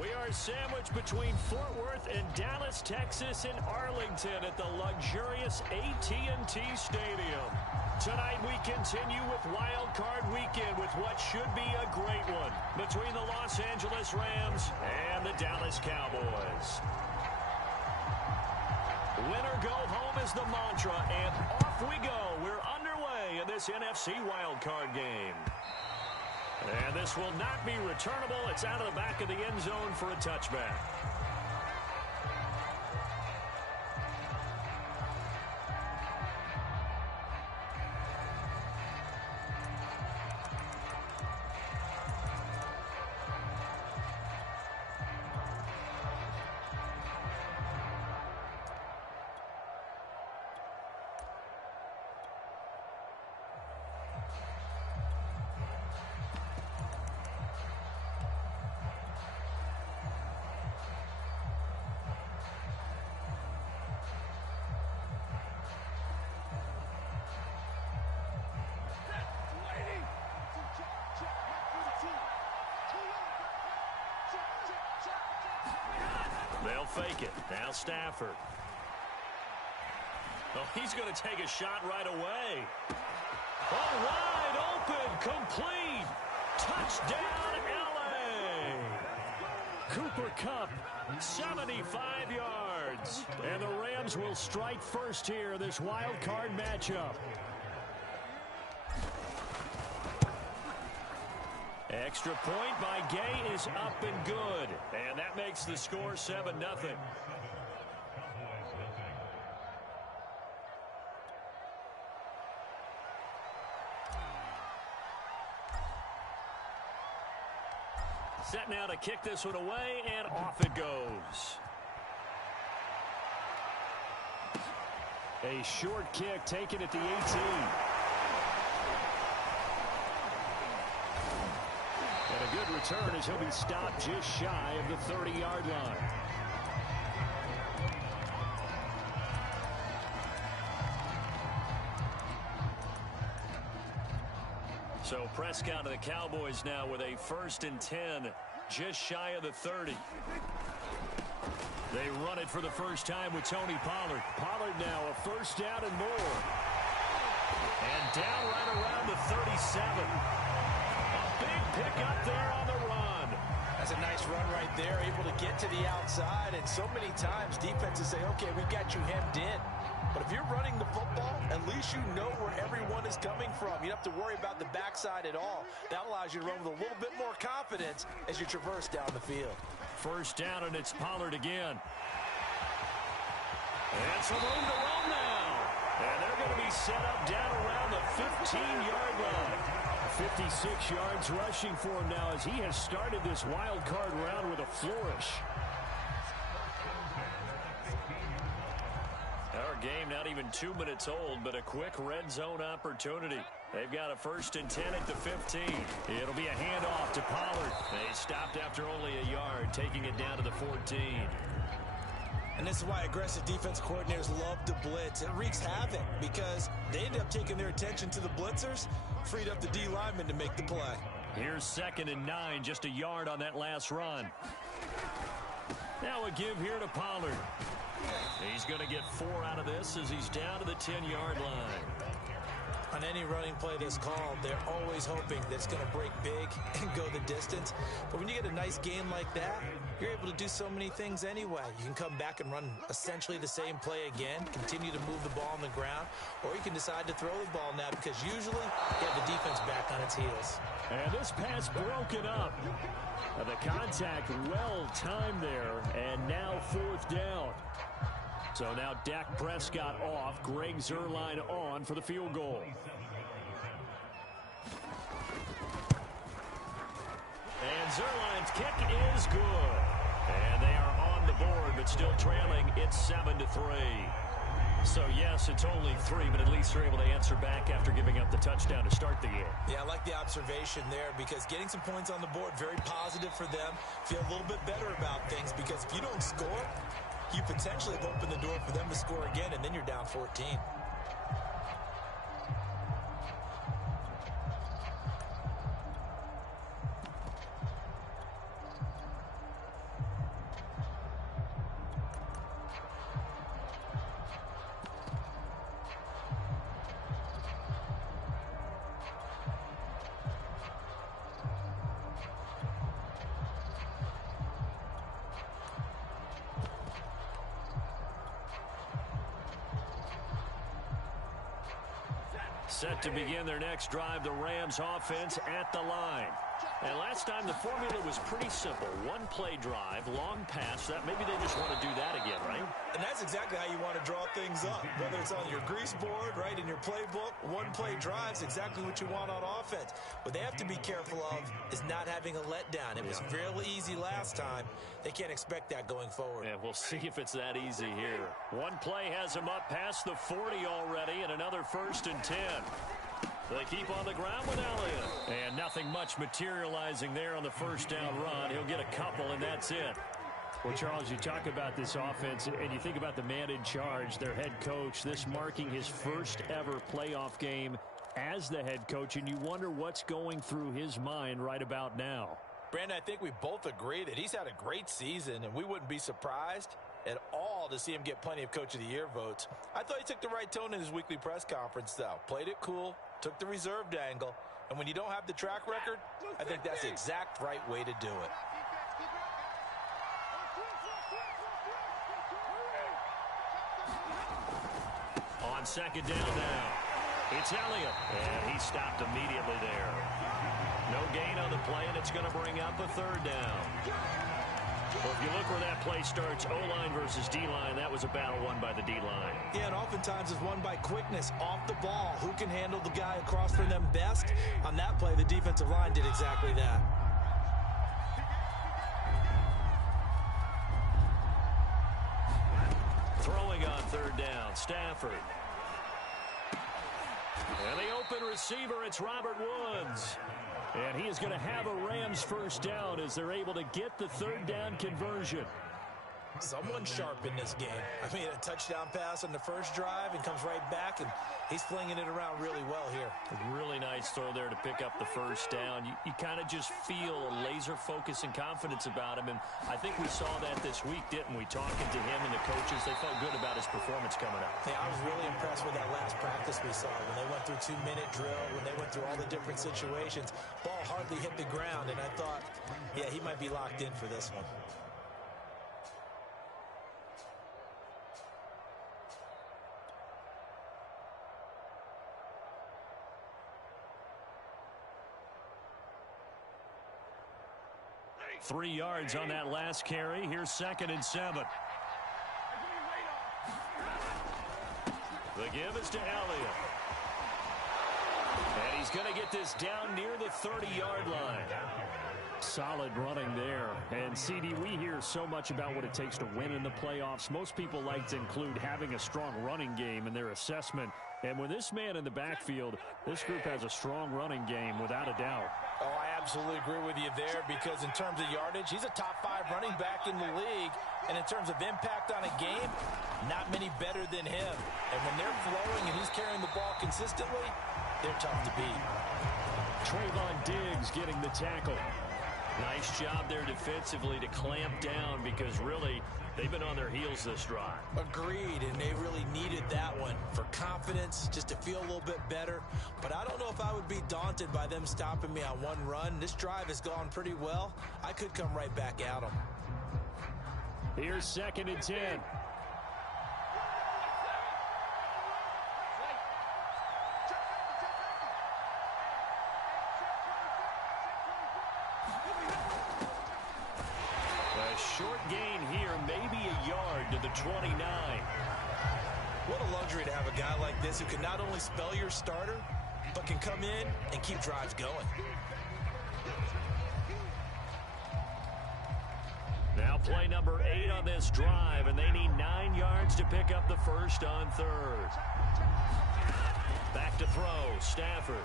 We are sandwiched between Fort Worth and Dallas, Texas, and Arlington at the luxurious AT&T Stadium. Tonight we continue with Wildcard Weekend with what should be a great one between the Los Angeles Rams and the Dallas Cowboys. Win or go home is the mantra, and off we go. We're underway in this NFC Wildcard game. And this will not be returnable. It's out of the back of the end zone for a touchback. They'll fake it. Now Stafford. Oh, he's going to take a shot right away. Oh, wide open. Complete. Touchdown, L.A. Cooper Kupp, 75 yards. And the Rams will strike first here, this wild card matchup. Extra point by Gay is up and good. And that makes the score 7-0. Set now to kick this one away, and off it goes. A short kick taken at the 18. And a good return as he'll be stopped just shy of the 30-yard line. So Prescott of the Cowboys now with a 1st and 10, just shy of the 30. They run it for the first time with Tony Pollard. Pollard now a 1st down and more. And down right around the 37. Big pick up there on the run. That's a nice run right there, able to get to the outside. And so many times defenses say, okay, we've got you hemmed in. But if you're running the football, at least you know where everyone is coming from. You don't have to worry about the backside at all. That allows you to run with a little bit more confidence as you traverse down the field. 1st down, and it's Pollard again. And some room to run now. And they're going to be set up down around the 15-yard line. 56 yards rushing for him now as he has started this wild card round with a flourish. Our game not even 2 minutes old, but a quick red zone opportunity. They've got a 1st and 10 at the 15. It'll be a handoff to Pollard. They stopped after only a yard, taking it down to the 14. And this is why aggressive defense coordinators love to blitz. It wreaks havoc because they end up taking their attention to the blitzers, freed up the D lineman to make the play. Here's 2nd and 9, just a yard on that last run. Now a give here to Pollard. He's going to get 4 out of this as he's down to the 10-yard line. On any running play that's called, they're always hoping that it's going to break big and go the distance. But when you get a nice game like that, you're able to do so many things anyway. You can come back and run essentially the same play again, continue to move the ball on the ground, or you can decide to throw the ball now because usually you have the defense back on its heels. And this pass broken up. The contact well timed there, and now 4th down. So now Dak Prescott off, Greg Zuerlein on for the field goal. And Zuerlein's kick is good. And they are on the board, but still trailing. It's 7-3. So, yes, it's only 3, but at least they're able to answer back after giving up the touchdown to start the game. Yeah, I like the observation there because getting some points on the board, very positive for them. Feel a little bit better about things because if you don't score, you potentially have opened the door for them to score again, and then you're down 14. Set to begin their next drive, the Rams offense at the line. And last time the formula was pretty simple. One play drive, long pass. That maybe they just want to do that again, right? And that's exactly how you want to draw things up. Whether it's on your grease board, right, in your playbook, one play drive's exactly what you want on offense. What they have to be careful of is not having a letdown. It was real easy last time. They can't expect that going forward. And we'll see if it's that easy here. One play has him up past the 40 already, and another 1st and 10. They keep on the ground with Elliott. And nothing much materializing there on the first down run. He'll get a couple, and that's it. Well, Charles, you talk about this offense, and you think about the man in charge, their head coach, this marking his first ever playoff game as the head coach, and you wonder what's going through his mind right about now. Brandon, I think we both agree that he's had a great season, and we wouldn't be surprised at all to see him get plenty of Coach of the Year votes. I thought he took the right tone in his weekly press conference, though. Played it cool, took the reserved angle, and when you don't have the track record, I think that's the exact right way to do it. On second down now, it's Elliott, and he stopped immediately there. No gain on the play, and it's going to bring up a 3rd down. Well, if you look where that play starts, O-line versus D-line, that was a battle won by the D-line. Yeah, and oftentimes it's won by quickness, off the ball. Who can handle the guy across from them best? On that play, the defensive line did exactly that. Throwing on 3rd down, Stafford. And the open receiver, it's Robert Woods. And he is going to have a Rams 1st down as they're able to get the 3rd down conversion. Someone sharp in this game. I mean, a touchdown pass on the first drive and comes right back, and he's flinging it around really well here. A really nice throw there to pick up the 1st down. You kind of just feel a laser focus and confidence about him, and I think we saw that this week, didn't we? Talking to him and the coaches, they felt good about his performance coming up. Yeah, I was really impressed with that last practice we saw when they went through 2-minute drill, when they went through all the different situations. Ball hardly hit the ground, and I thought, yeah, he might be locked in for this one. Three yards on that last carry. Here's 2nd and 7. The give is to Elliott. And he's going to get this down near the 30-yard line. Solid running there. And, CD, we hear so much about what it takes to win in the playoffs. Most people like to include having a strong running game in their assessment. And with this man in the backfield, this group has a strong running game without a doubt. Oh, I absolutely agree with you there, because in terms of yardage, he's a top 5 running back in the league. And in terms of impact on a game, not many better than him. And when they're flowing and he's carrying the ball consistently, they're tough to beat. Trayvon Diggs getting the tackle. Nice job there defensively to clamp down, because really they've been on their heels this drive. Agreed, and they really needed that one for confidence, just to feel a little bit better. But I don't know if I would be daunted by them stopping me on one run. This drive has gone pretty well. I could come right back at them. Here's 2nd and 10. Short gain here, maybe a yard to the 29. What a luxury to have a guy like this who can not only spell your starter, but can come in and keep drives going. Now play number 8 on this drive, and they need 9 yards to pick up the 1st on 3rd. Back to throw, Stafford.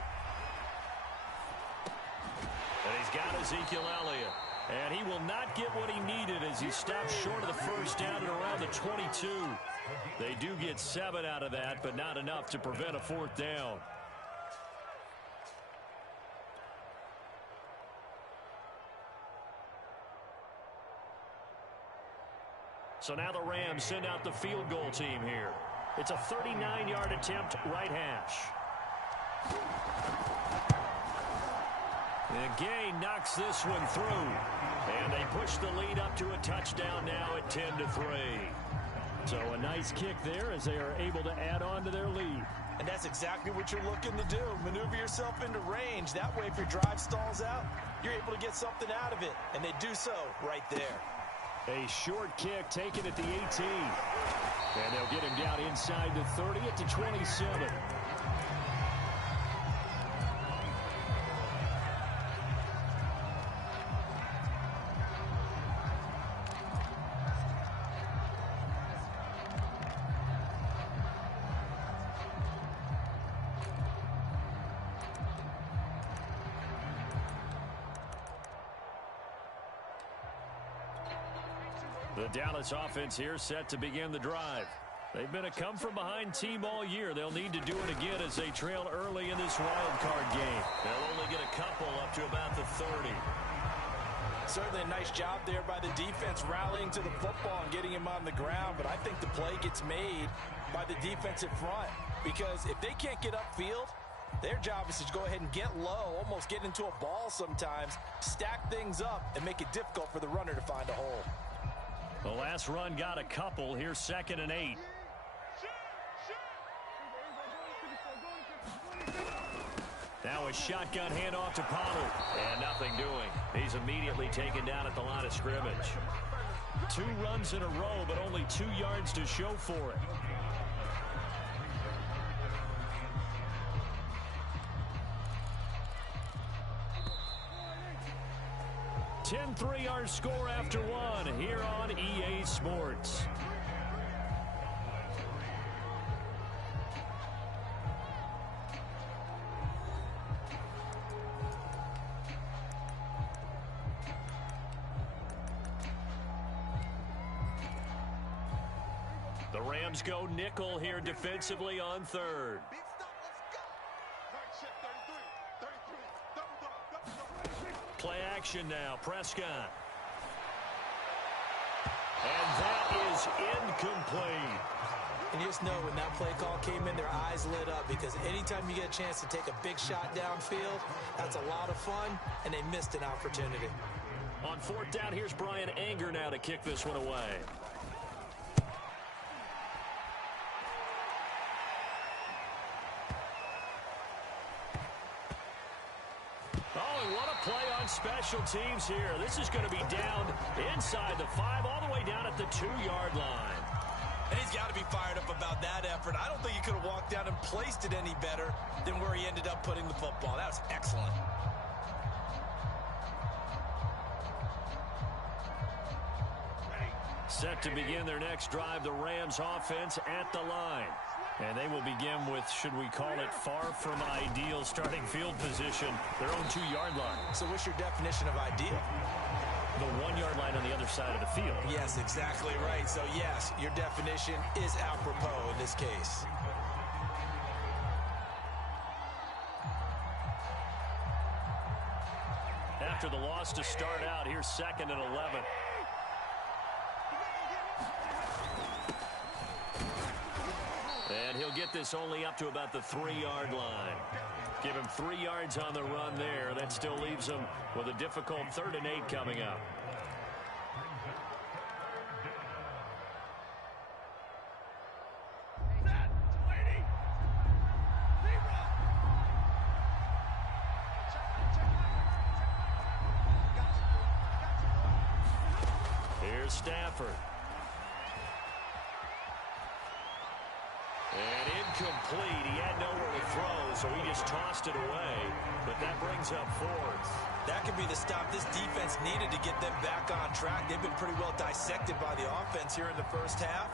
And he's got Ezekiel Elliott. And he will not get what he needed as he stops short of the 1st down at around the 22. They do get 7 out of that, but not enough to prevent a 4th down. So now the Rams send out the field goal team here. It's a 39-yard attempt, right hash. And Gay knocks this one through. And they push the lead up to a touchdown now at 10-3. So a nice kick there as they are able to add on to their lead. And that's exactly what you're looking to do. Maneuver yourself into range. That way, if your drive stalls out, you're able to get something out of it. And they do so right there. A short kick taken at the 18. And they'll get him down inside the 30 at the 27. The Dallas offense here set to begin the drive. They've been a come-from-behind team all year. They'll need to do it again as they trail early in this wild card game. They'll only get a couple up to about the 30. Certainly a nice job there by the defense rallying to the football and getting him on the ground. But I think the play gets made by the defensive front because if they can't get upfield, their job is to go ahead and get low, almost get into a ball sometimes, stack things up, and make it difficult for the runner to find a hole. The last run got a couple. Here's 2nd and 8. Now a shotgun handoff to Pollard. And nothing doing. He's immediately taken down at the line of scrimmage. 2 runs in a row, but only 2 yards to show for it. 10-3 our score after 1 here on EA Sports. The Rams go nickel here defensively on 3rd. Play action now, Prescott. And that is incomplete. And you just know when that play call came in, their eyes lit up because anytime you get a chance to take a big shot downfield, that's a lot of fun, and they missed an opportunity. On 4th down, here's Brian Anger now to kick this one away. Play on special teams here. This is going to be down inside the 5, all the way down at the 2-yard line. And he's got to be fired up about that effort. I don't think he could have walked down and placed it any better than where he ended up putting the football. That was excellent. Set to begin their next drive, the Rams offense at the line. And they will begin with, should we call it, far from ideal starting field position, their own 2-yard line. So what's your definition of ideal? The 1-yard line on the other side of the field. Yes, exactly right. So, yes, your definition is apropos in this case. After the loss to start out, here's 2nd and 11. And he'll get this only up to about the 3-yard line. Give him 3 yards on the run there. That still leaves him with a difficult 3rd and 8 coming up. Here's Stafford. And incomplete. He had nowhere to throw, so he just tossed it away. But that brings up 4th. That could be the stop this defense needed to get them back on track. They've been pretty well dissected by the offense here in the first half.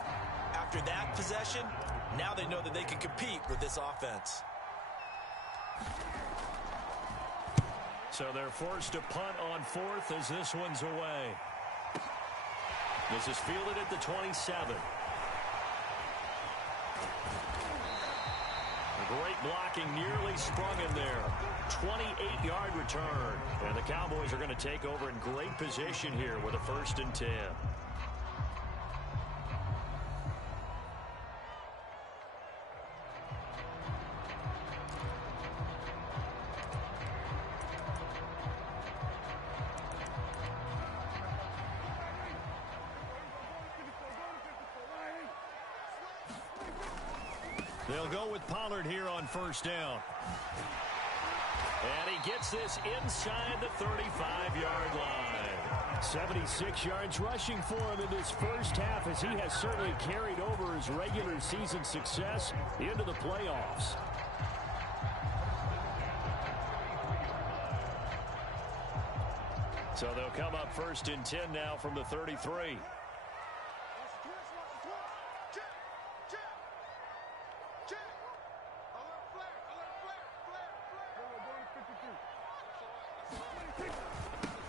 After that possession, now they know that they can compete with this offense. So they're forced to punt on 4th as this one's away. This is fielded at the 27. Great blocking, nearly sprung him there. 28-yard return. And the Cowboys are going to take over in great position here with a 1st and 10. They'll go with Pollard here on first down. And he gets this inside the 35-yard line. 76 yards rushing for him in this first half, as he has certainly carried over his regular season success into the playoffs. So they'll come up first and 10 now from the 33.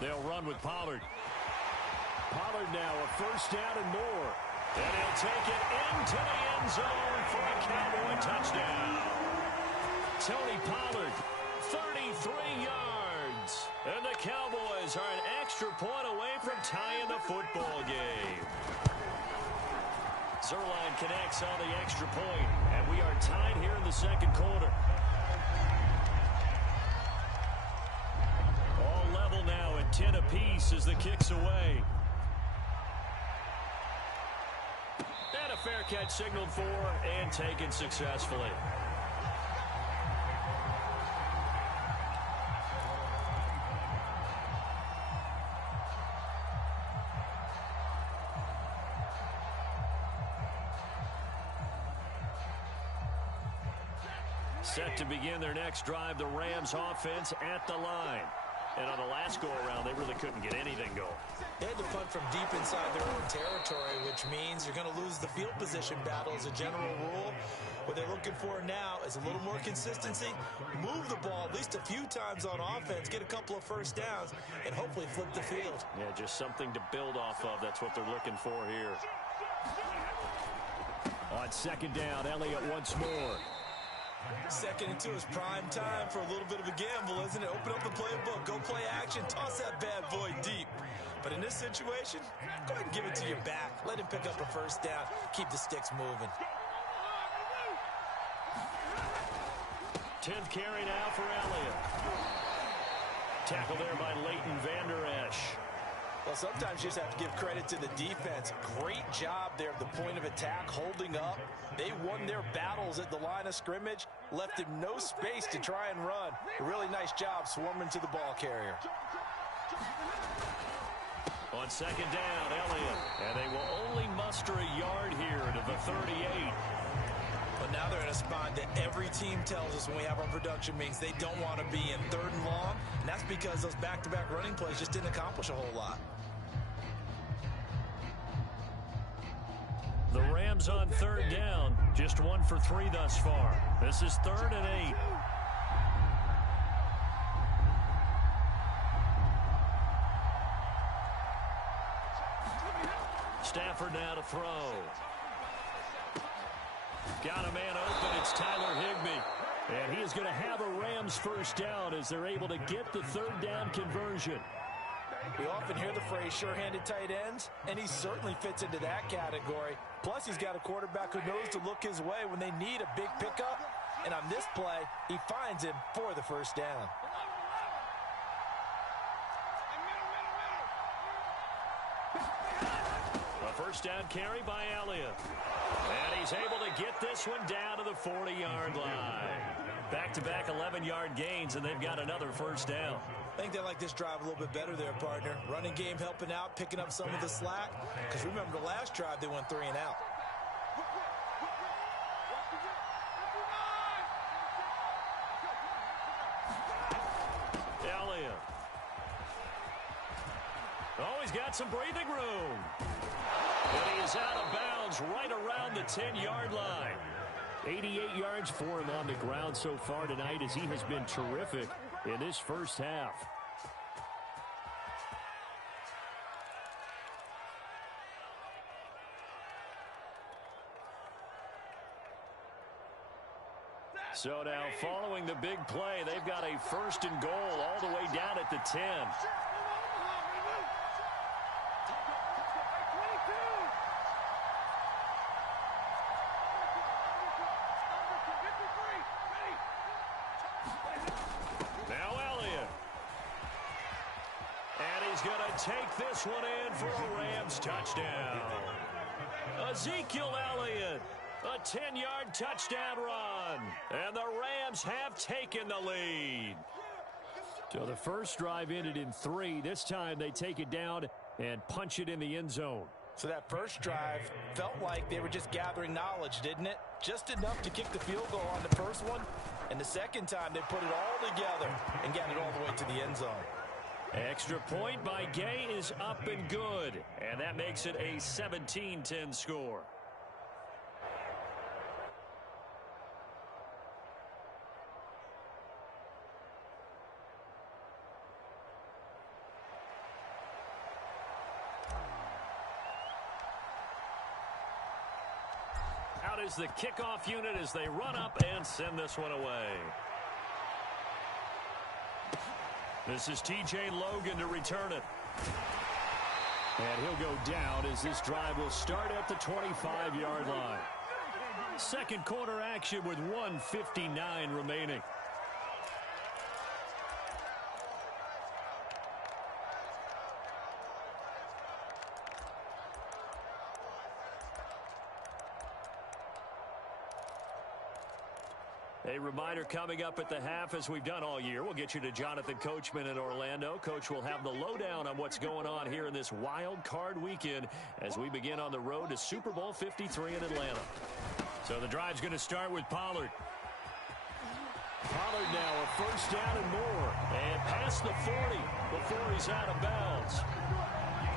They'll run with Pollard. Pollard now a first down and more. And he'll take it into the end zone for a Cowboy touchdown. Tony Pollard, 33 yards. And the Cowboys are an extra point away from tying the football game. Zerline connects on the extra point, and we are tied here in the second quarter. All level now at 10 apiece as the kick's away. And a fair catch signaled for and taken successfully. Set to begin their next drive, the Rams offense at the line. And on the last go-around, they really couldn't get anything going. They had to punt from deep inside their own territory, which means you're going to lose the field position battle as a general rule. What they're looking for now is a little more consistency, move the ball at least a few times on offense, get a couple of first downs, and hopefully flip the field. Yeah, just something to build off of. That's what they're looking for here. On second down, Elliott once more. Second and 2 is prime time for a little bit of a gamble, isn't it? Open up the playbook, go play action, toss that bad boy deep. But in this situation, go ahead and give it to your back. Let him pick up a first down. Keep the sticks moving. 10th carry now for Elliott. Tackled there by Leighton Vander Esch. Well, sometimes you just have to give credit to the defense. Great job there at the point of attack, holding up. They won their battles at the line of scrimmage, left him no space to try and run. A really nice job swarming to the ball carrier. On second down, Elliott. And they will only muster a yard here to the 38. But now they're in a spot that every team tells us when we have our production meetings they don't want to be in, third and long. And that's because those back-to-back running plays just didn't accomplish a whole lot. The Rams on third down, just 1 for 3 thus far. This is 3rd and 8. Stafford now to throw. Got a man open. It's Tyler Higbee. And he is going to have a Rams first down as they're able to get the third down conversion. We often hear the phrase sure-handed tight ends, and he certainly fits into that category. Plus, he's got a quarterback who knows to look his way when they need a big pickup. And on this play, he finds him for the first down. A first down carry by Elliott. And he's able to get this one down to the 40-yard line. Back-to-back 11-yard gains, and they've got another first down. I think they like this drive a little bit better there, partner. Running game helping out, picking up some of the slack. Because remember, the last drive, they went 3 and out. Elliott. Oh, he's got some breathing room. And he is out of bounds right around the 10-yard line. 88 yards for him on the ground so far tonight as he has been terrific in this first half. So now following the big play, they've got a first and goal all the way down at the 10. Take this one in for a Rams touchdown. Ezekiel Elliott A 10-yard touchdown run. And the Rams have taken the lead. So the first drive ended in 3. This time they take it down and punch it in the end zone. So that first drive felt like they were just gathering knowledge, didn't it? Just enough to kick the field goal on the first one. And the second time they put it all together and got it all the way to the end zone. Extra point by Gay is up and good. And that makes it a 17-10 score. Out is the kickoff unit as they run up and send this one away. This is T.J. Logan to return it. And he'll go down as this drive will start at the 25-yard line. Second quarter action with 1:59 remaining. A reminder coming up at the half, as we've done all year. We'll get you to Jonathan Coachman in Orlando. Coach will have the lowdown on what's going on here in this wild card weekend as we begin on the road to Super Bowl 53 in Atlanta. So the drive's going to start with Pollard. Pollard now a first down and more. And past the 40 before he's out of bounds.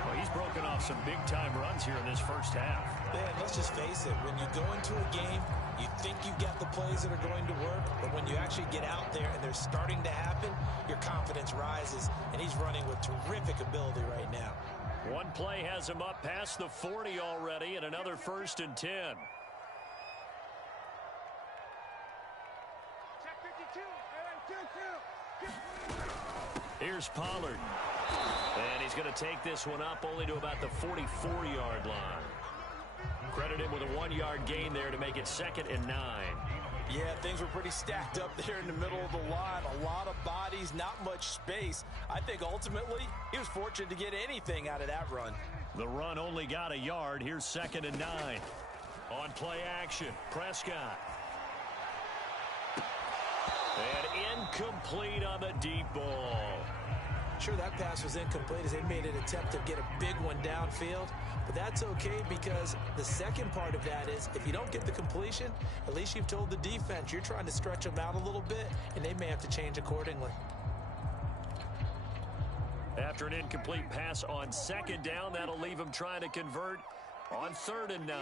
Well, he's broken off some big-time runs here in this first half. Man, let's just face it. When you go into a game, you think you got the plays that are going to work, but when you actually get out there and they're starting to happen, your confidence rises, and he's running with terrific ability right now. One play has him up past the 40 already, and another 1st and 10. Here's Pollard. And he's going to take this one up only to about the 44-yard line. Credit him with a 1-yard gain there to make it 2nd and 9. Yeah, things were pretty stacked up there in the middle of the line. A lot of bodies, not much space. I think ultimately he was fortunate to get anything out of that run. The run only got a yard. Here's 2nd and 9. On play action, Prescott. And incomplete on the deep ball. Sure, that pass was incomplete as they made an attempt to get a big one downfield. But that's okay because the second part of that is if you don't get the completion, at least you've told the defense you're trying to stretch them out a little bit, and they may have to change accordingly. After an incomplete pass on 2nd down, that'll leave him trying to convert on 3rd and 9.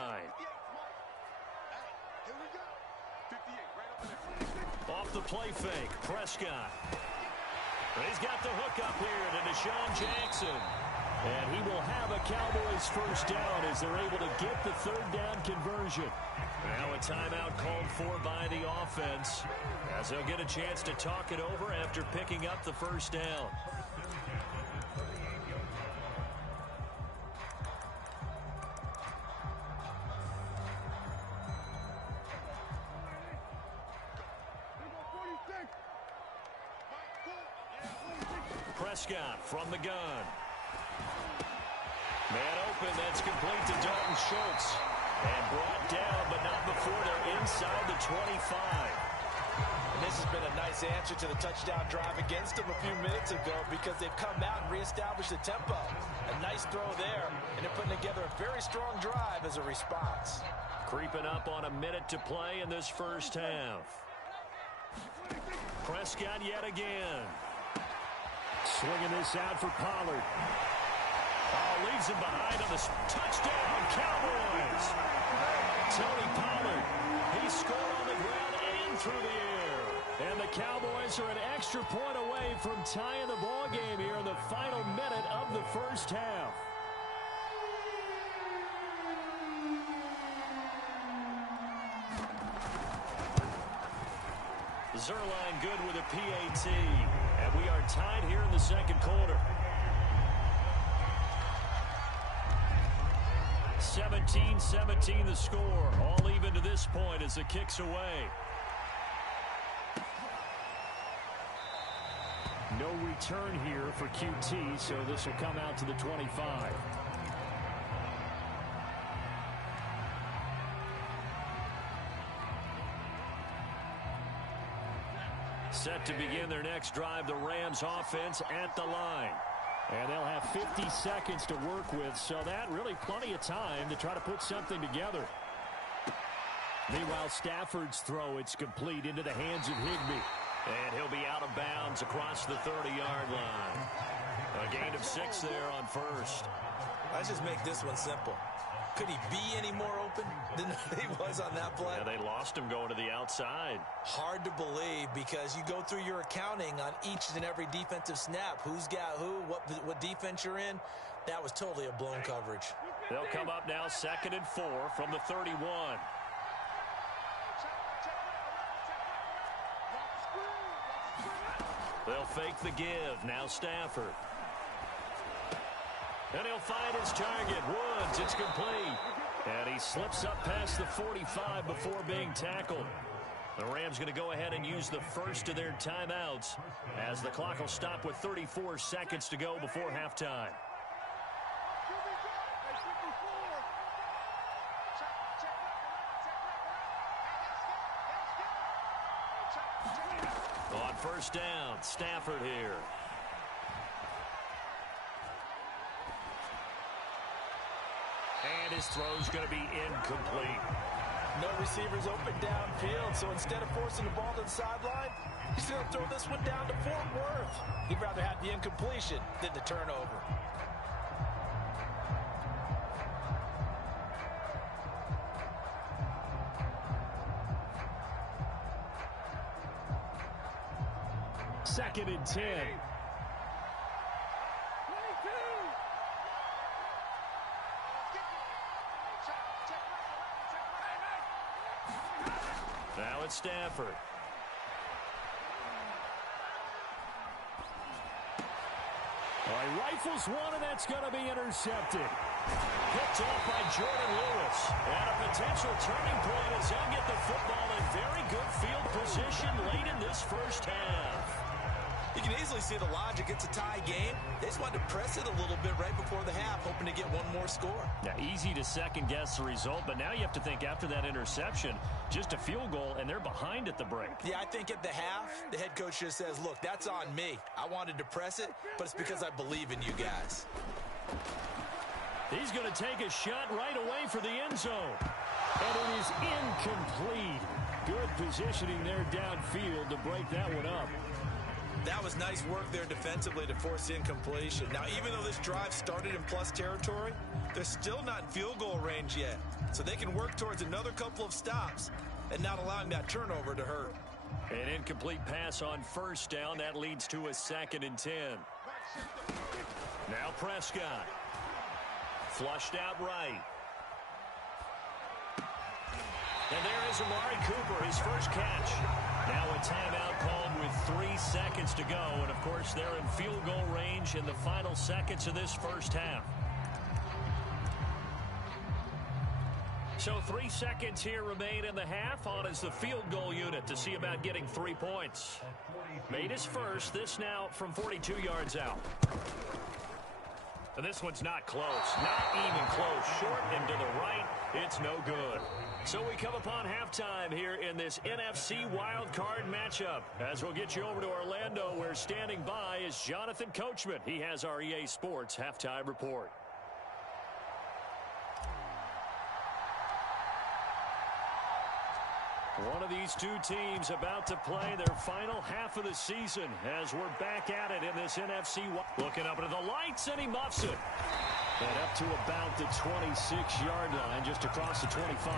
Off the play fake, Prescott. And he's got the hook up here to Deshaun Jackson. And he will have a Cowboys first down as they're able to get the 3rd down conversion. Now a timeout called for by the offense as they'll get a chance to talk it over after picking up the first down. Prescott from the gun. Man open, that's complete to Dalton Schultz. And brought down, but not before they're inside the 25. And this has been a nice answer to the touchdown drive against them a few minutes ago because they've come out and reestablished the tempo. A nice throw there, and they're putting together a very strong drive as a response. Creeping up on a minute to play in this first half. Prescott yet again. Swinging this out for Pollard. Oh, leaves him behind on the touchdown, Cowboys. Tony Pollard, he scored on the ground and through the air. And the Cowboys are an extra point away from tying the ball game here in the final minute of the first half. Zerline good with a PAT. And we are tied here in the second quarter. 17-17 the score. All even to this point as the kick's away. No return here for QT, so this will come out to the 25. Set to begin their next drive, the Rams offense at the line. And they'll have 50 seconds to work with, so that really plenty of time to try to put something together. Meanwhile, Stafford's throw, it's complete into the hands of Higbee. And he'll be out of bounds across the 30-yard line. A gain of 6 there on first. Let's just make this one simple. Could he be any more open than he was on that play? Yeah, they lost him going to the outside. Hard to believe because you go through your accounting on each and every defensive snap. Who's got who, what defense you're in. That was totally a blown coverage. They'll come up now 2nd and 4 from the 31. They'll fake the give. Now Stafford. And he'll find his target. Woods, it's complete. And he slips up past the 45 before being tackled. The Rams going to go ahead and use the first of their timeouts as the clock will stop with 34 seconds to go before halftime. On first down, Stafford here. And his throw's going to be incomplete. No receivers open downfield, so instead of forcing the ball to the sideline, he's going to throw this one down to Fort Worth. He'd rather have the incompletion than the turnover. Second and 10. Now it's Stafford. All right, rifles one, and that's going to be intercepted. Picked off by Jordan Lewis. And a potential turning point as they'll get the football in very good field position late in this first half. You can easily see the logic. It's a tie game. They just wanted to press it a little bit right before the half, hoping to get one more score. Now, easy to second-guess the result, but now you have to think after that interception, just a field goal, and they're behind at the break. Yeah, I think at the half, the head coach just says, look, that's on me. I wanted to press it, but it's because I believe in you guys. He's going to take a shot right away for the end zone. And it is incomplete. Good positioning there downfield to break that one up. That was nice work there defensively to force incompletion. Now, even though this drive started in plus territory, they're still not in field goal range yet. So they can work towards another couple of stops and not allowing that turnover to hurt. An incomplete pass on first down. That leads to a 2nd and 10. Now Prescott. Flushed out right. And there is Amari Cooper, his first catch. Now a timeout called with 3 seconds to go. And, of course, they're in field goal range in the final seconds of this first half. So 3 seconds here remain in the half. On is the field goal unit to see about getting 3 points. Made his first. This now from 42 yards out. And this one's not close. Not even close. Short and to the right. It's no good. So we come upon halftime here in this NFC Wildcard matchup. As we'll get you over to Orlando, where standing by is Jonathan Coachman. He has our EA Sports halftime report. One of these two teams about to play their final half of the season as we're back at it in this NFC. Looking up into the lights, and he muffs it. And up to about the 26-yard line, just across the 25.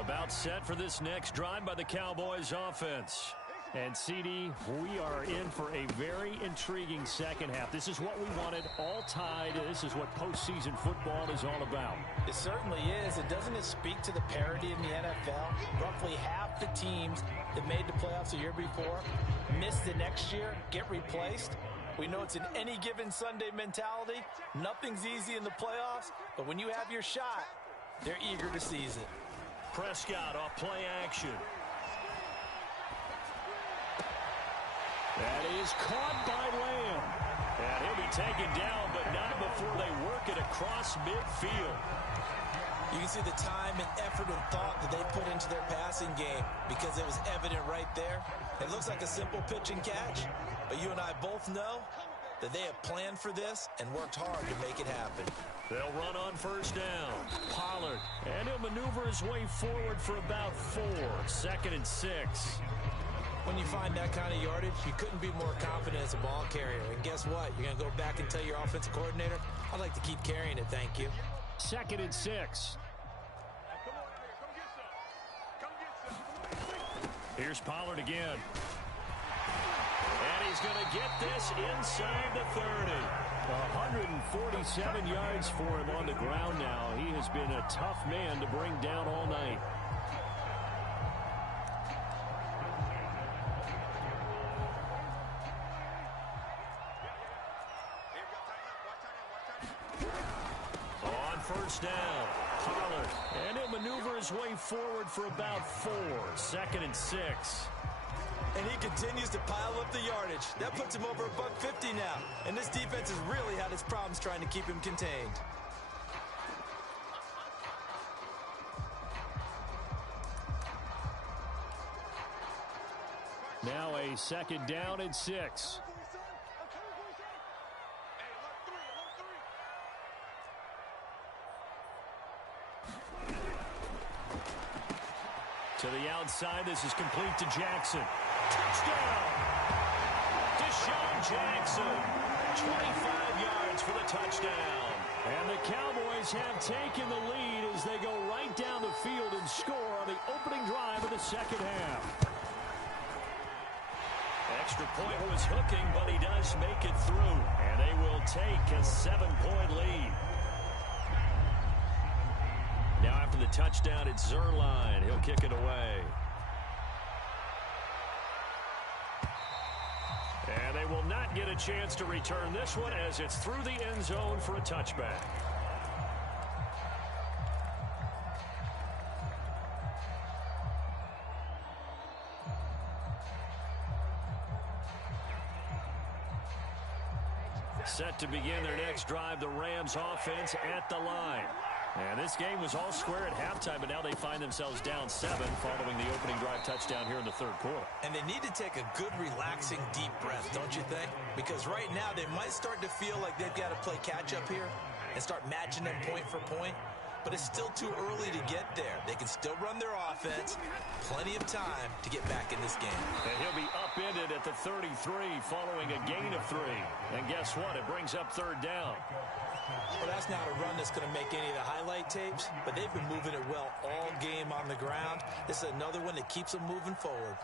About set for this next drive by the Cowboys offense. And, CD, we are in for a very intriguing second half. This is what we wanted, all tied. This is what postseason football is all about. It certainly is. And doesn't it speak to the parity in the NFL? Roughly half the teams that made the playoffs the year before miss the next year, get replaced. We know it's an any given Sunday mentality. Nothing's easy in the playoffs, but when you have your shot, they're eager to seize it. Prescott off play action. That is caught by Lamb. And taken down, but not before they work it across midfield. You can see the time and effort and thought that they put into their passing game because it was evident right there. It looks like a simple pitch and catch, but you and I both know that they have planned for this and worked hard to make it happen. They'll run on first down. Pollard, and he'll maneuver his way forward for about 4. 2nd and 6. When you find that kind of yardage, you couldn't be more confident as a ball carrier. And guess what? You're going to go back and tell your offensive coordinator, I'd like to keep carrying it, thank you. 2nd and 6. Here's Pollard again. And he's going to get this inside the 30. 147 yards for him on the ground now. He has been a tough man to bring down all night. On first down, Pollard, and he'll maneuver his way forward for about 4. 2nd and 6. And he continues to pile up the yardage. That puts him over $150 now. And this defense has really had its problems trying to keep him contained. Now a 2nd down and 6. To the outside, this is complete to Jackson. Touchdown! Deshaun Jackson, 25 yards for the touchdown. And the Cowboys have taken the lead as they go right down the field and score on the opening drive of the second half. Extra point was hooking, but he does make it through. And they will take a 7-point lead. Now after the touchdown, it's Zerline. He'll kick it away. And they will not get a chance to return this one as it's through the end zone for a touchback. Set to begin their next drive, the Rams offense at the line. And this game was all square at halftime, but now they find themselves down 7 following the opening drive touchdown here in the third quarter. And they need to take a good, relaxing, deep breath, don't you think? Because right now they might start to feel like they've got to play catch-up here and start matching them point for point. But it's still too early to get there. They can still run their offense. Plenty of time to get back in this game. And he'll be upended at the 33 following a gain of 3. And guess what? It brings up third down. Well, that's not a run that's going to make any of the highlight tapes, but they've been moving it well all game on the ground. This is another one that keeps them moving forward.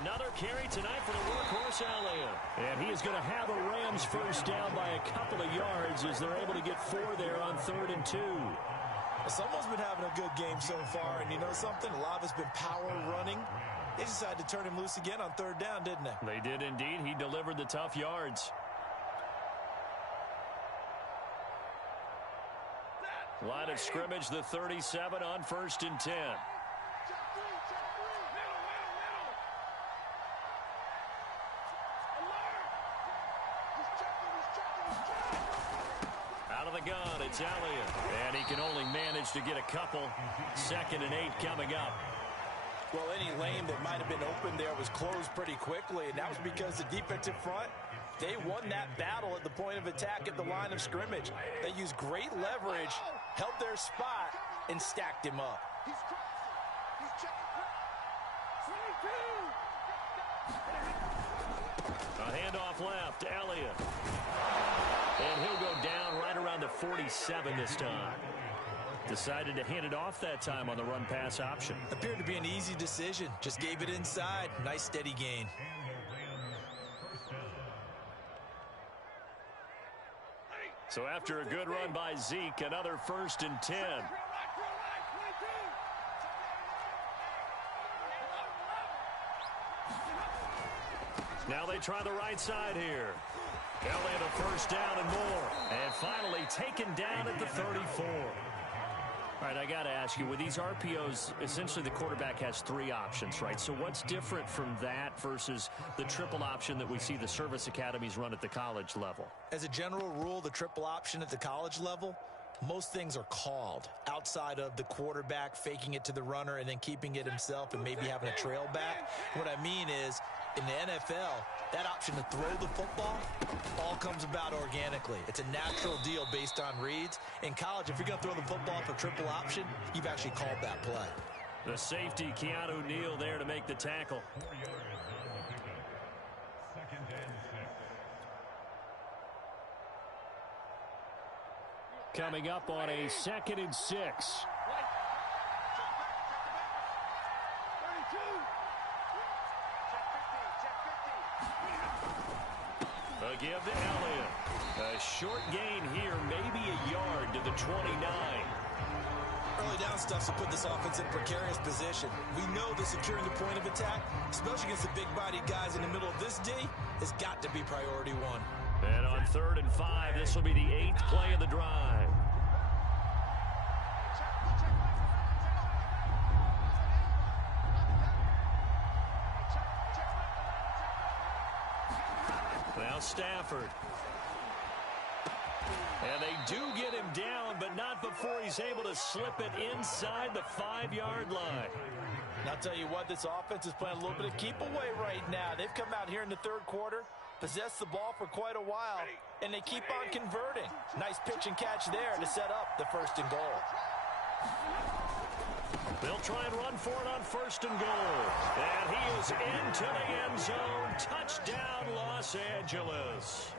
Another carry tonight for the workhorse, Elliott. And he is going to have a Rams first down by a couple of yards as they're able to get 4 there on 3rd and 2. Someone's been having a good game so far, and you know something? A lot of it's been power running. They decided to turn him loose again on 3rd down, didn't they? They did indeed. He delivered the tough yards. Line of scrimmage, the 37 on 1st and 10. Out of the gun, it's Elliott. And he can only manage to get a couple. 2nd and 8 coming up. Well, any lane that might have been open there was closed pretty quickly, and that was because the defensive front, they won that battle at the point of attack at the line of scrimmage. They used great leverage, held their spot, and stacked him up. A handoff left, Elliott. And he'll go down right around the 47 this time. Decided to hand it off that time on the run-pass option. Appeared to be an easy decision. Just gave it inside. Nice steady gain. So after a good run by Zeke, another 1st and 10. Now they try the right side here. Elliott a 1st down and more. And finally taken down at the 34. All right, I got to ask you, with these RPOs, essentially the quarterback has 3 options, right? So what's different from that versus the triple option that we see the service academies run at the college level? As a general rule, the triple option at the college level, most things are called outside of the quarterback faking it to the runner and then keeping it himself and maybe having a trail back. What I mean is, in the NFL, that option to throw the football all comes about organically. It's a natural deal based on reads. In college, if you're going to throw the football for triple option, you've actually called that play. The safety, Keanu Neal, there to make the tackle. Coming up on a 2nd and 6. A give to Elliott. A short gain here, maybe a yard to the 29. Early down stuff to put this offense in precarious position. We know that securing the point of attack, especially against the big-bodied guys in the middle of this D, has got to be priority 1. And on 3rd and 5, this will be the 8th play of the drive. Now Stafford. And they do get him down, but not before he's able to slip it inside the 5-yard line. And I'll tell you what, this offense is playing a little bit of keep away right now. They've come out here in the 3rd quarter, possessed the ball for quite a while, and they keep on converting. Nice pitch and catch there to set up the 1st and goal. They'll try and run for it on 1st and goal. And he is into the end zone. Touchdown, Los Angeles.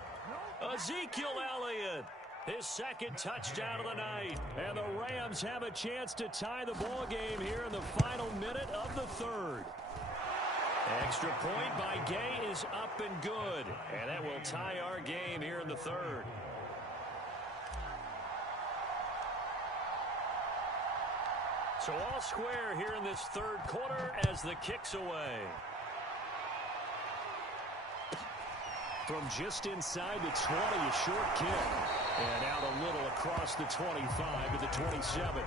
Ezekiel Elliott, his 2nd touchdown of the night. And the Rams have a chance to tie the ball game here in the final minute of the 3rd. Extra point by Gay is up and good. And that will tie our game here in the 3rd. So all square here in this 3rd quarter as the kick's away. From just inside the 20, a short kick. And out a little across the 25 to the 27.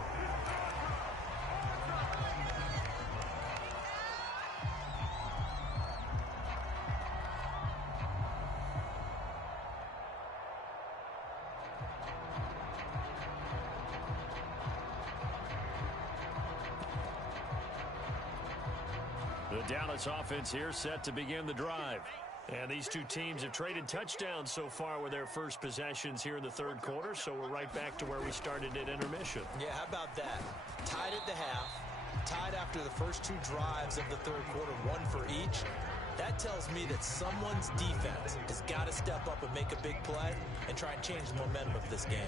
The Dallas offense here set to begin the drive. And these two teams have traded touchdowns so far with their first possessions here in the 3rd quarter, so we're right back to where we started at intermission. Yeah, how about that? Tied at the half, tied after the first 2 drives of the 3rd quarter, 1 for each. That tells me that someone's defense has got to step up and make a big play and try and change the momentum of this game.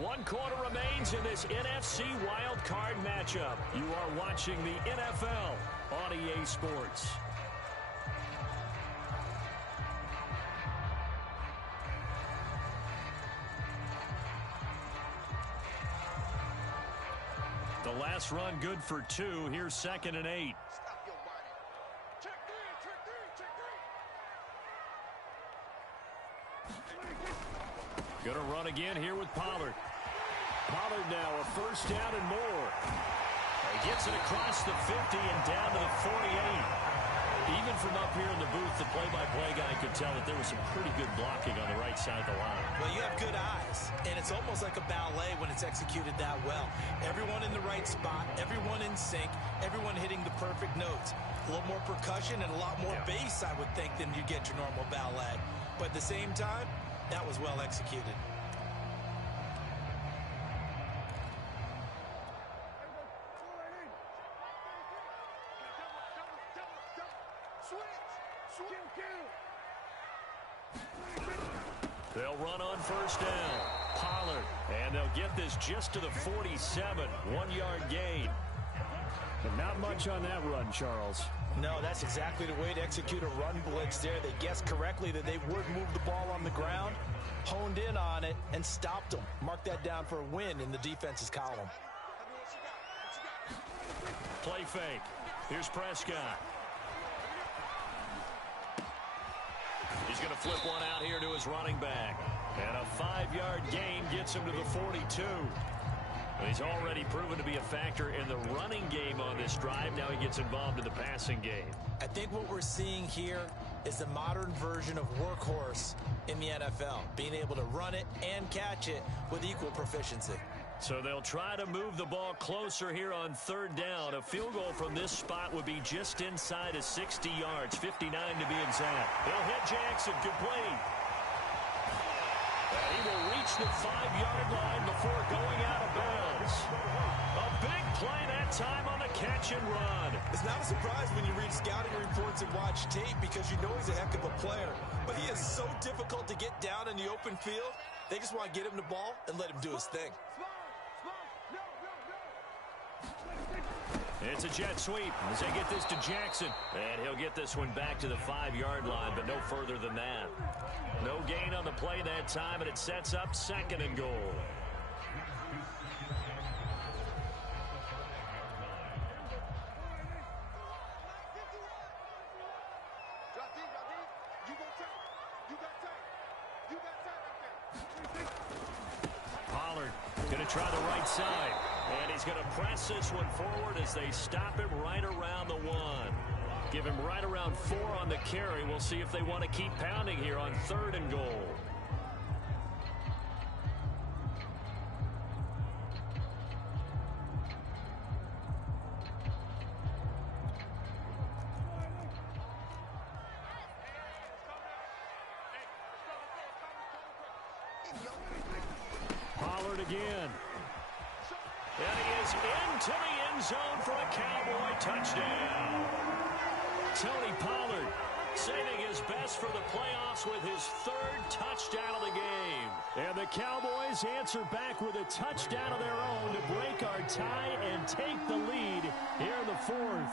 One quarter remains in this NFC Wildcard matchup. You are watching the NFL on EA Sports. The last run good for 2. Here's 2nd and 8. Going to run again here with Pollard. Pollard now a 1st down and more. He gets it across the 50 and down to the 48. Even from up here in the booth, the play-by-play guy could tell that there was some pretty good blocking on the right side of the line. Well, you have good eyes, and it's almost like a ballet when it's executed that well. Everyone in the right spot, everyone in sync, everyone hitting the perfect notes. A little more percussion and a lot more bass, I would think, than you get your normal ballet. But at the same time, that was well executed. They'll run on 1st down. Pollard. And they'll get this just to the 47. 1-yard gain. But not much on that run, Charles. No, that's exactly the way to execute a run blitz there. They guessed correctly that they would move the ball on the ground, honed in on it, and stopped them. Mark that down for a win in the defense's column. Play fake. Here's Prescott. He's going to flip one out here to his running back. And a 5-yard gain gets him to the 42. He's already proven to be a factor in the running game on this drive. Now he gets involved in the passing game. I think what we're seeing here is the modern version of workhorse in the NFL, being able to run it and catch it with equal proficiency. So they'll try to move the ball closer here on third down. A field goal from this spot would be just inside of 60 yards, 59 to be exact. They'll hit Jackson, complete. And he will reach the 5-yard line before going out of bounds. A big play that time on the catch and run. It's not a surprise when you read scouting reports and watch tape because you know he's a heck of a player. But he is so difficult to get down in the open field. They just want to get him the ball and let him do his thing. It's a jet sweep as they get this to Jackson. And he'll get this one back to the 5-yard line, but no further than that. No gain on the play that time, and it sets up 2nd and goal. Pollard going to try the right side. And he's going to press this one forward as they stop him right around the 1. Give him right around 4 on the carry. We'll see if they want to keep pounding here on 3rd and goal. Pollard again. And he is into the end zone for a Cowboy touchdown. Tony Pollard saving his best for the playoffs with his 3rd touchdown of the game. And the Cowboys answer back with a touchdown of their own to break our tie and take the lead here in the 4th.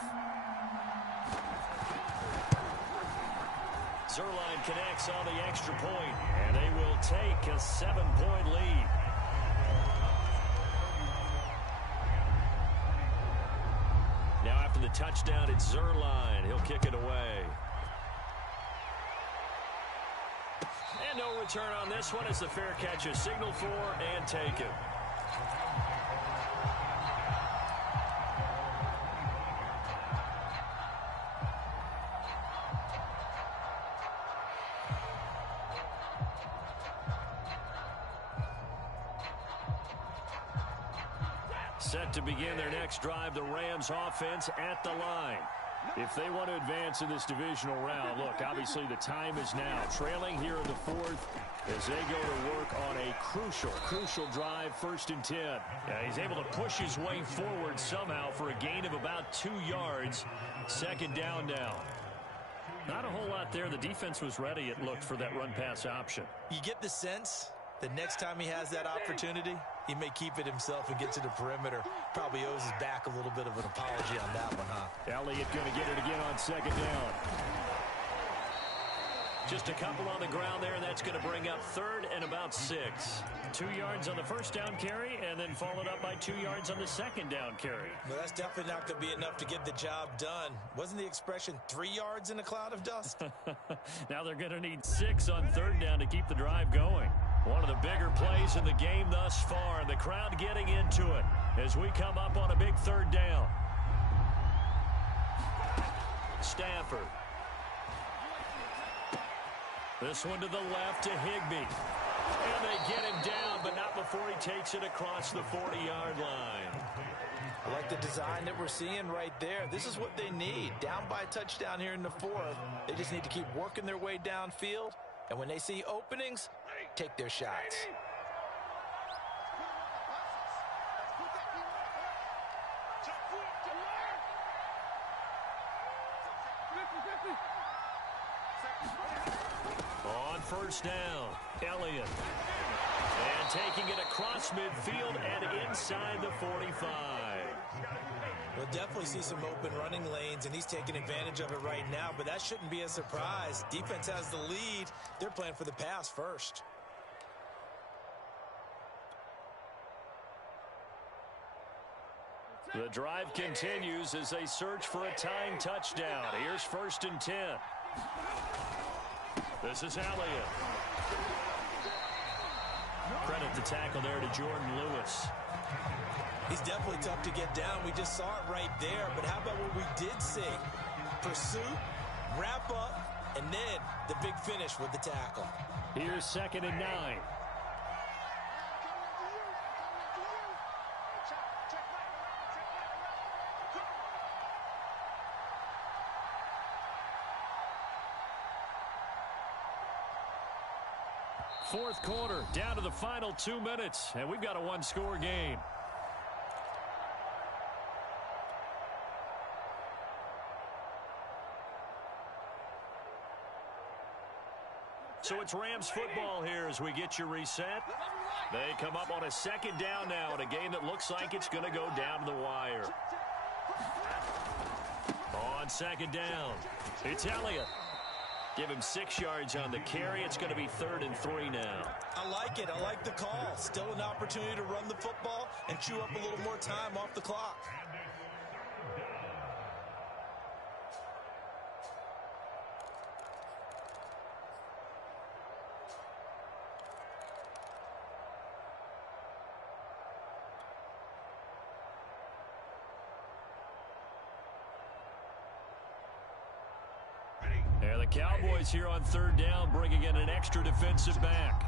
Zerline connects on the extra point, and they will take a 7-point lead. Now after the touchdown, it's Zerline. He'll kick it away. And no return on this one as the fair catch is signaled for and taken. Set to begin their next drive, the Rams offense at the line. If they want to advance in this divisional round, look, obviously the time is now. Trailing here in the 4th as they go to work on a crucial drive, 1st and 10. Yeah, he's able to push his way forward somehow for a gain of about 2 yards. 2nd down now. Not a whole lot there. The defense was ready, it looked, for that run-pass option. You get the sense that next time he has that opportunity, he may keep it himself and get to the perimeter. Probably owes his back a little bit of an apology on that one, huh? Elliott going to get it again on 2nd down. Just a couple on the ground there, and that's going to bring up 3rd and about 6. 2 yards on the 1st down carry, and then followed up by 2 yards on the 2nd down carry. Well, that's definitely not going to be enough to get the job done. Wasn't the expression 3 yards in a cloud of dust? Now they're going to need 6 on 3rd down to keep the drive going. One of the bigger plays in the game thus far, and the crowd getting into it as we come up on a big 3rd down. Stafford. This one to the left to Higbee. And they get him down, but not before he takes it across the 40-yard line. I like the design that we're seeing right there. This is what they need. Down by a touchdown here in the 4th. They just need to keep working their way downfield. And when they see openings, take their shots. On 1st down, Elliott. And taking it across midfield and inside the 45. We'll definitely see some open running lanes, and he's taking advantage of it right now, but that shouldn't be a surprise. Defense has the lead. They're playing for the pass first. The drive continues as they search for a tying touchdown. Here's 1st and 10. This is Elliott. Credit the tackle there to Jordan Lewis. He's definitely tough to get down. We just saw it right there. But how about what we did see? Pursuit, wrap up, and then the big finish with the tackle. Here's 2nd and 9. Fourth quarter, down to the final 2 minutes, and we've got a one-score game. So it's Rams football here as we get you reset. They come up on a 2nd down now in a game that looks like it's going to go down to the wire. On 2nd down, it's Elliott. Give him 6 yards on the carry. It's going to be 3rd and 3 now. I like it. I like the call. Still an opportunity to run the football and chew up a little more time off the clock. And the Cowboys here on 3rd down, bringing in an extra defensive back.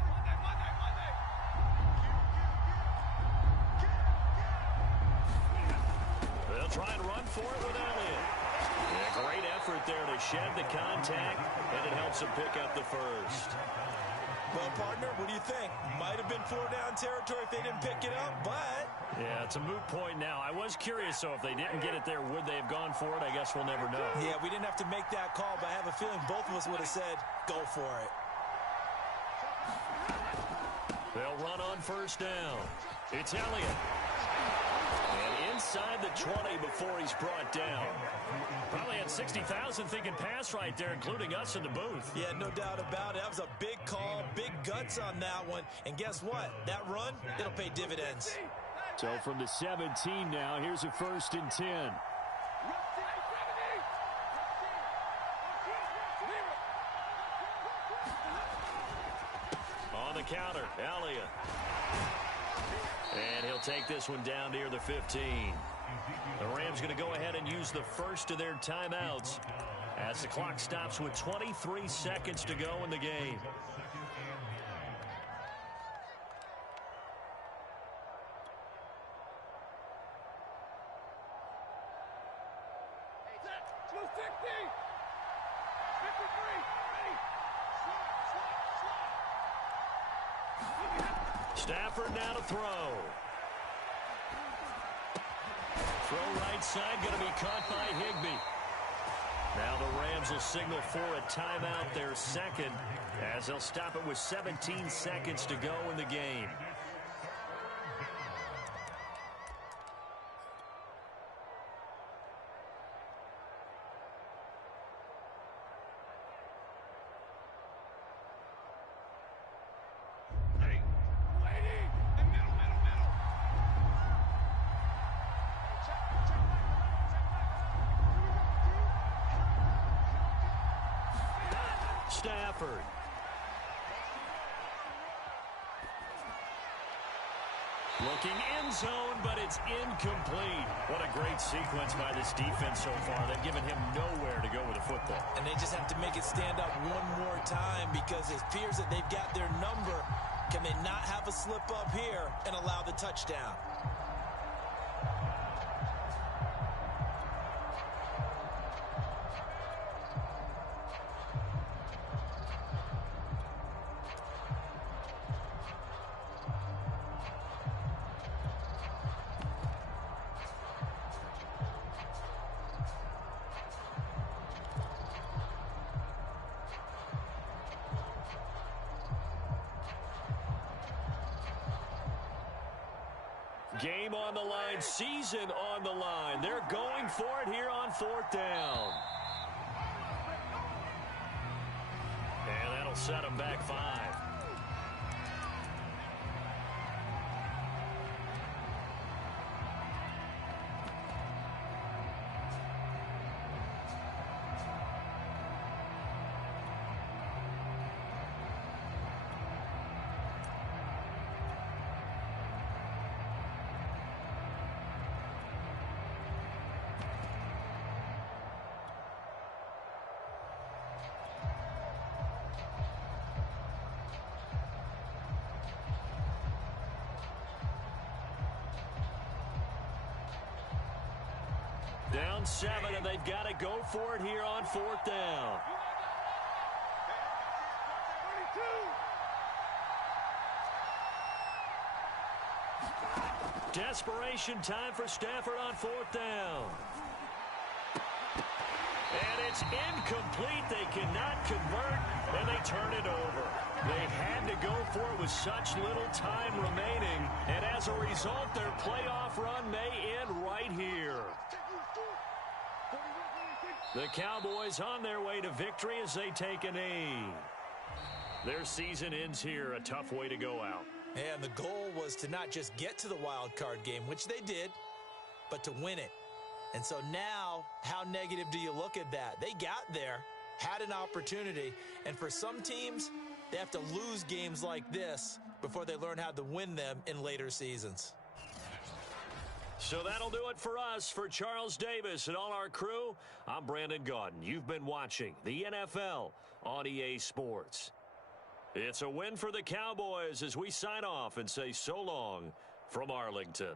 They'll try and run for it with Elliott. Yeah, great effort there to shed the contact, and it helps him pick up the first. Well, partner, what do you think? Might have been 4-down territory if they didn't pick it up, but... Yeah, it's a moot point now. I was curious, so if they didn't get it there, would they have gone for it? I guess we'll never know. Yeah, we didn't have to make that call, but I have a feeling both of us would have said, go for it. They'll run on 1st down. It's Elliott. And inside the 20 before he's brought down. Probably had 60,000 thinking pass right there, including us in the booth. Yeah, no doubt about it. That was a big call, big guts on that one. And guess what? That run, it'll pay dividends. So from the 17 now, here's a 1st and 10. On the counter, Elliott. And he'll take this one down near the 15. The Rams going to go ahead and use the first of their timeouts as the clock stops with 23 seconds to go in the game. Stafford now to throw. Throw right side, going to be caught by Higbee. Now the Rams will signal for a timeout, their 2nd, as they'll stop it with 17 seconds to go in the game. Stafford. Looking end zone, but it's incomplete. What a great sequence by this defense so far. They've given him nowhere to go with the football. And they just have to make it stand up one more time because it appears that they've got their number. Can they not have a slip up here and allow the touchdown? Game on the line and season on the line. They're going for it here on 4th down. And that'll set them back 5. Down 7, and they've got to go for it here on 4th down. Desperation time for Stafford on 4th down. And it's incomplete. They cannot convert, and they turn it over. They had to go for it with such little time remaining, and as a result, their playoff run may end right here. The Cowboys on their way to victory as they take a knee. Their season ends here, a tough way to go out. And the goal was to not just get to the wild card game, which they did, but to win it. And so now, how negative do you look at that? They got there, had an opportunity, and for some teams, they have to lose games like this before they learn how to win them in later seasons. So that'll do it for us. For Charles Davis and all our crew, I'm Brandon Gaudin. You've been watching the NFL on EA Sports. It's a win for the Cowboys as we sign off and say so long from Arlington.